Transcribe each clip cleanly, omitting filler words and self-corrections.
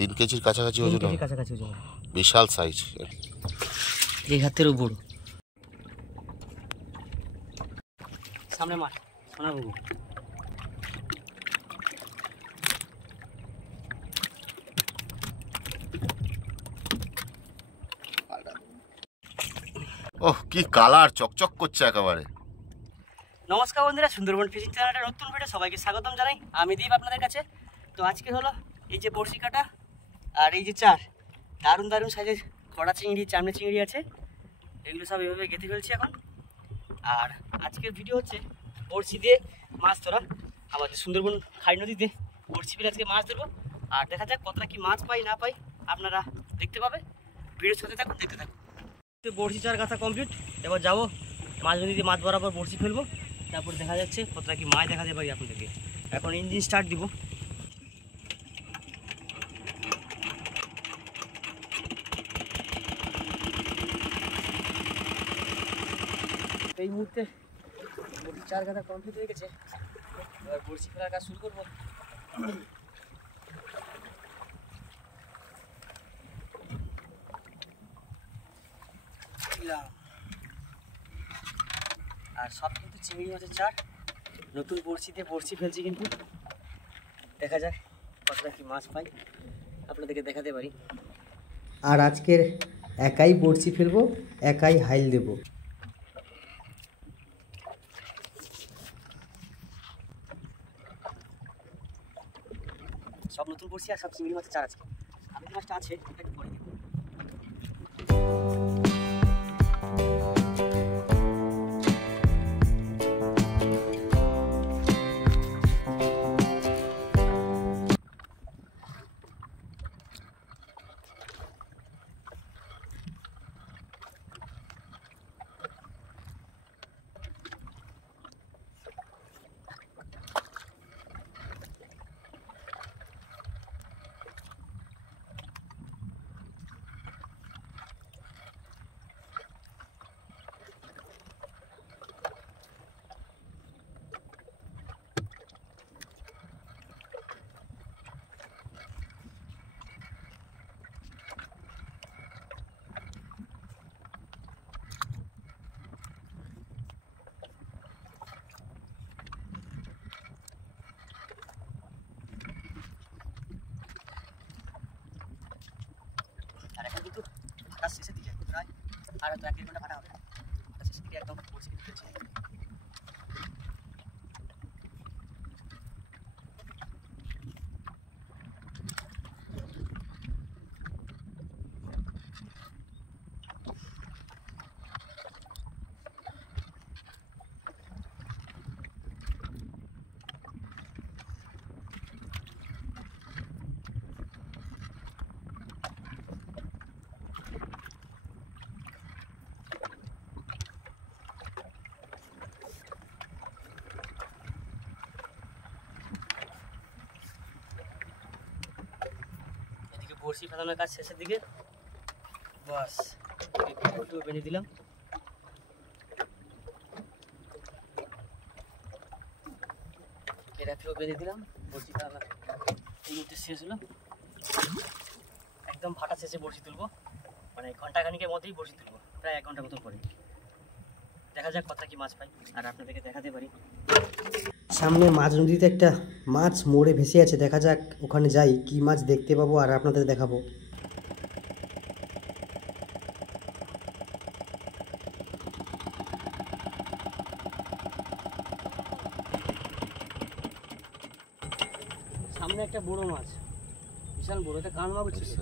3 কেজির কাছাকাছি ওজন, 3 কেজির কাছাকাছি ওজন, বিশাল সাইজ, এই হাতেরও বড়। সামনে মাছ সোনা বাবু। ওহ কি কালার, চকচক করছে একেবারে। নমস্কার বন্ধুরা, সুন্দরবন ফিশিং চ্যানেলের নতুন ভিডিও সবাইকে স্বাগতম জানাই। আমি দীপ আপনাদের কাছে। তো আজকে হলো এই যে বড়শি কাটা আর এই যে চার, দারুণ দারুণ সাইজের খড়া চিংড়ি, চামড়ে চিংড়ি আছে, এগুলো সব এভাবে গেঁথে ফেলছি এখন। আর আজকের ভিডিও হচ্ছে বড়শি দিয়ে মাছ ধরা। আমাদের সুন্দরবন খাই নদীতে বড়শি ফেলে আজকে মাছ ধরবো। আর দেখা যাক কতটা কি মাছ পাই না পাই, আপনারা দেখতে পাবে। ভিডিওর সাথে থাকুন, দেখতে থাকুন। বড়শি চার গাছা কমপ্লিট, এবার যাবো মাছ নদীতে, মাছ বরাবর বড়শি ফেলবো, তারপর দেখা যাচ্ছে কতটা কি মাছ দেখাতে পারি আপনাদেরকে। এখন ইঞ্জিন স্টার্ট দিব। এই মুহূর্তে বড়শি চার গাছা কমপ্লিট হয়ে গেছে, এবার বড়শি ফেলার কাজ শুরু করবো। আর সব কিন্তু চিংড়ি মাছের চার, নতুন বড়শিতে বড়শি ফেলছি, কিন্তু দেখা যাক কতটা কি মাছ পাই, আপনাদেরকে দেখাতে পারি। আর আজকের একাই বড়শি ফেলবো, একাই হাইল দেব। সব নতুন বড়শি আর সব চিংড়ি মাছের চার আছে। আমি মাছটা আছে একটু পরে দেবো। আর এখন কিন্তু ফাটা শেষের দিকে, প্রায় আর হয়তো 1-1.5 ঘন্টা ফাটা হবে। ফাটা শেষের দিকে একদম বড়শি কিন্তু ফেলছি। বড়শি ফেলানোর কাজ শেষের দিকে, বাস বেঁধে দিলাম। কেরাফিও বেঁধে দিলাম। বড়শি ফেলানোর এই মুহূর্তে শেষ হলো, একদম ফাটা শেষে বড়শি তুলবো, মানে ঘন্টাখানিকের মধ্যেই বড়শি তুলবো, প্রায় 1 ঘন্টা মতন পরে। দেখা যাক কতটা কি মাছ পাই আর আপনাদেরকে দেখাতে পারি। সামনে মাছ নদীতে একটা মাছ মরে ভেসে আছে, দেখা যাক ওখানে যাই কি মাছ দেখতে পাবো আর আপনাদের দেখাবো। সামনে একটা বড় মাছ, বিশাল বড়, এটা কান মাছ ছিল।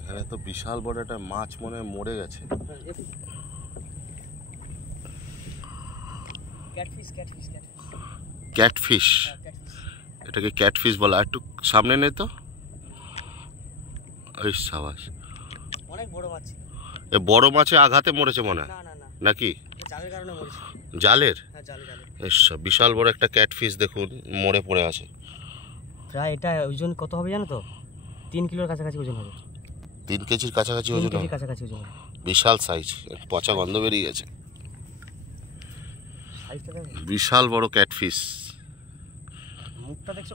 এখানে তো বিশাল বড় একটা মাছ মনে মরে গেছে। ক্যাটফিশ, ক্যাটফিশ, ক্যাটফিশ, এটাকে ক্যাটফিশ বলা। একটু সামনে নে তো। ওই সাবাস, অনেক বড় মাছ। এ বড় মাছে আঘাতে মরেছে মনে হয়, না না না, নাকি জালের কারণে মরেছে। জালের? হ্যাঁ, জালে জালে। বিশাল বড় একটা ক্যাটফিশ দেখুন মরে পড়ে আছে। প্রায় এটা ওজন কত হবে জানো তো? 3 কিলোর কাছাকাছি ওজন হবে। 3 কেজির কাছাকাছি ওজন, 3 কেজির কাছাকাছি ওজন হবে। বিশাল সাইজ, পচা গন্ধ বেরিয়ে গেছে। সাইজটা দেখো, বিশাল বড় ক্যাটফিশ। মুখটা দেখছো?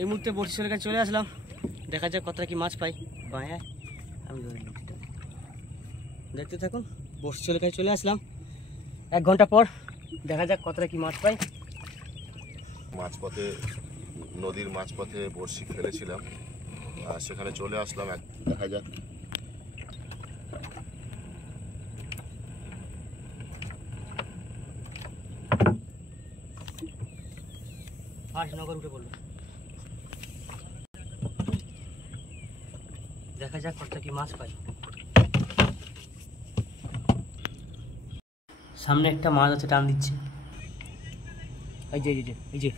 এই মুহূর্তে বড়শির কাছে চলে আসলাম, দেখা যাক কতটা কি মাছ পাই। বাঁয়ে আমি দেখতে থাকুন। বড়শির কাছে চলে আসলাম, 1 ঘন্টা পর দেখা যাক কতটা কি মাছ পাই। মাঝপথে নদীর মাঝপথে বড়শি ফেলেছিলাম, আর সেখানে চলে আসলাম। দেখা যাক। নগর উঠে পড়লো, দেখা যাক কতটা কি মাছ পাই। সামনে একটা মাছ আছে, টান দিচ্ছে। এই যে এই যে এই যে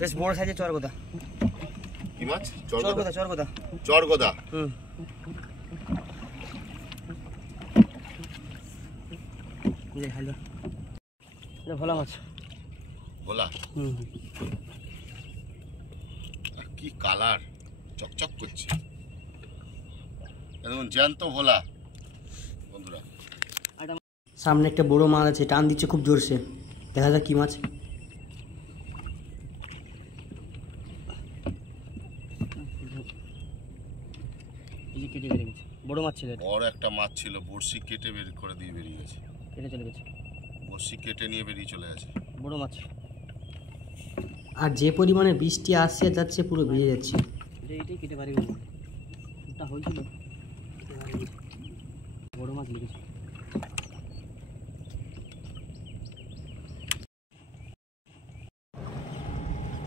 বেশ বড় সাইজের চরগোদা। কি মাছ? চরগোদা চরগোদা চরগোদা। হ্যালো, এটা ভোলা মাছ। ভোলা? কি কালার, চকচক করছে, একদম জ্যান্ত ভোলা বন্ধুরা। সামনে একটা বড় মাছ আছে, টান দিচ্ছে খুব জোরসে। দেখা যাক কি মাছ। এই যে কেটে বেরিয়ে গেছে, বড় মাছ ছিল। বড় একটা মাছ ছিল, বড়শি কেটে বের করে দিয়ে বেরিয়ে গেছে। কেটে চলে গেছে, বড়শি কেটে নিয়ে বেরিয়ে চলে গেছে। বড় মাছ। আর যে পরিমাণে বৃষ্টি আসছে যাচ্ছে, পুরো ভিজে যাচ্ছে। এইটাই কেটে পারি গেল, ওটা হয়েছিল বড় মাছ লেগেছে।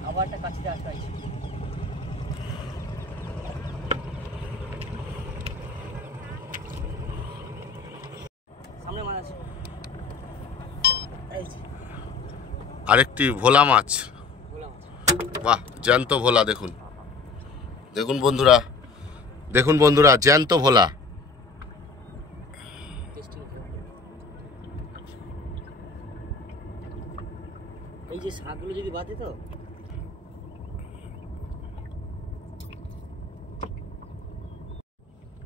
আবার একটা কাছে আসতে আছে। সামনে মাছ আছে। এই যে আরেকটি ভোলা মাছ। ভোলা মাছ। বাহ, জ্যান্ত ভোলা। দেখুন দেখুন বন্ধুরা, দেখুন বন্ধুরা, জ্যান্ত ভোলা। এই যে শাকগুলো যদি বাঁধে তো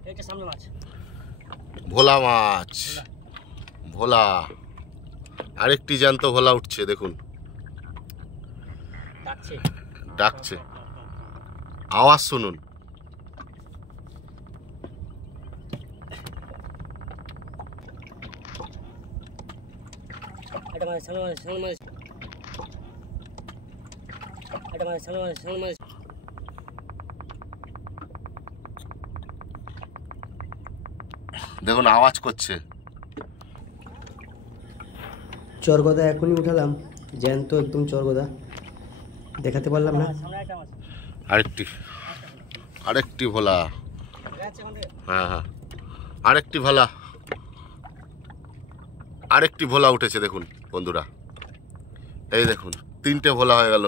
এইটা সামনে মাছ। ভোলা মাছ, ভোলা। আরেকটি জ্যান্ত ভোলা উঠছে, দেখুন ডাকছে ডাকছে, আওয়াজ শুনুন। এটা মাছ, সামনে মাছ, সামনে মাছ। এটা মাছ, সামনে মাছ, সামনে মাছ। দেখুন আওয়াজ করছে। চরগোদা এখনই উঠালাম, জ্যান্ত একদম চরগোদা, দেখাতে পারলাম না। সামনে একটা মাছ। আরেকটি আরেকটি ভোলা। যাচ্ছে এখন থেকে। হ্যাঁ হ্যাঁ, আরেকটি ভোলা, আরেকটি ভোলা উঠেছে। দেখুন বন্ধুরা, এই দেখুন 3টে ভোলা হয়ে গেল।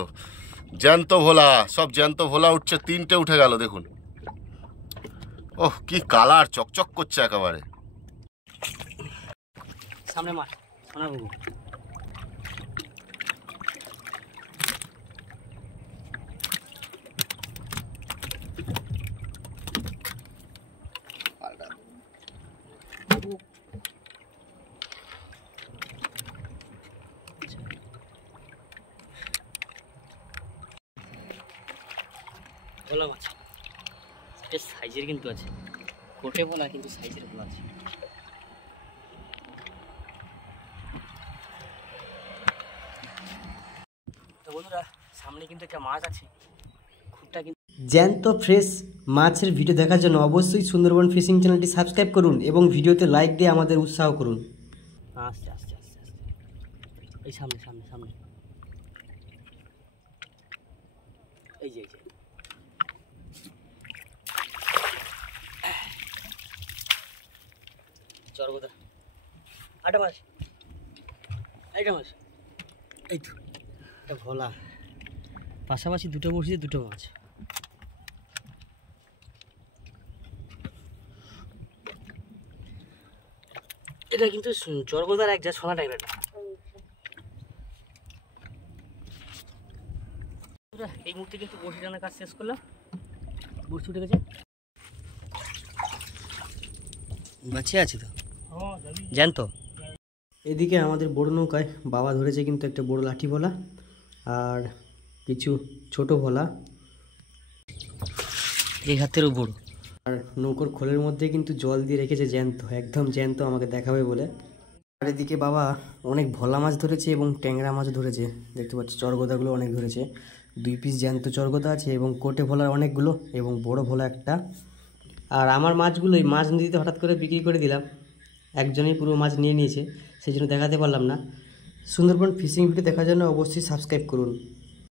জ্যান্ত ভোলা, সব জ্যান্ত ভোলা উঠছে, 3টে উঠে গেল। দেখুন, ওহ কি কালার, চকচক করছে একেবারে। সামনে মাছ, সোনা বাবু। ভোলা মাছ বেশ সাইজের কিন্তু আছে, কোটে ভোলা কিন্তু সাইজের ভোলা আছে। তো বন্ধুরা, সামনে কিন্তু একটা মাছ আছে, খুঁটটা কিন্তু জ্যান্ত ফ্রেশ মাছের ভিডিও দেখার জন্য অবশ্যই সুন্দরবন ফিশিং চ্যানেলটি সাবস্ক্রাইব করুন এবং ভিডিওতে লাইক দিয়ে আমাদের উৎসাহ করুন। আস্তে আস্তে আস্তে আস্তে এই সামনে সামনে সামনে এই যে চরগোদা। আটা মাছ, এইটা মাছ, এই তো এটা ভোলা। পাশাপাশি দুটো বসিয়ে দুটো মাছ। এটা কিন্তু চরগোদার এক যা সোনা টাইপের। এই মুহূর্তে কিন্তু বড়শি টানার কাজ শেষ করলাম, বড়শি উঠে গেছে। বাঁচিয়ে আছে তো জ্যান্ত। এদিকে আমাদের বড় নৌকায় বাবা ধরেছে কিন্তু একটা বড় লাঠি ভোলা আর কিছু ছোট ভোলা, এই হাতেরও বড়। আর নৌকোর খোলের মধ্যে কিন্তু জল দিয়ে রেখেছে জ্যান্ত, একদম জ্যান্ত আমাকে দেখাবে বলে। আর এদিকে বাবা অনেক ভোলা মাছ ধরেছে এবং ট্যাংরা মাছ ধরেছে, দেখতে পাচ্ছি চরগোদাগুলো অনেক ধরেছে। 2 পিস জ্যান্ত চরগোদা আছে এবং কোটে ভোলা অনেকগুলো এবং বড় ভোলা একটা। আর আমার মাছগুলোই মাছ নদীতে হঠাৎ করে বিক্রি করে দিলাম, একজনেই পুরো মাছ নিয়ে নিয়েছে, সেই জন্য দেখাতে পারলাম না। সুন্দরবন ফিশিং ভিডিও দেখার জন্য অবশ্যই সাবস্ক্রাইব করুন।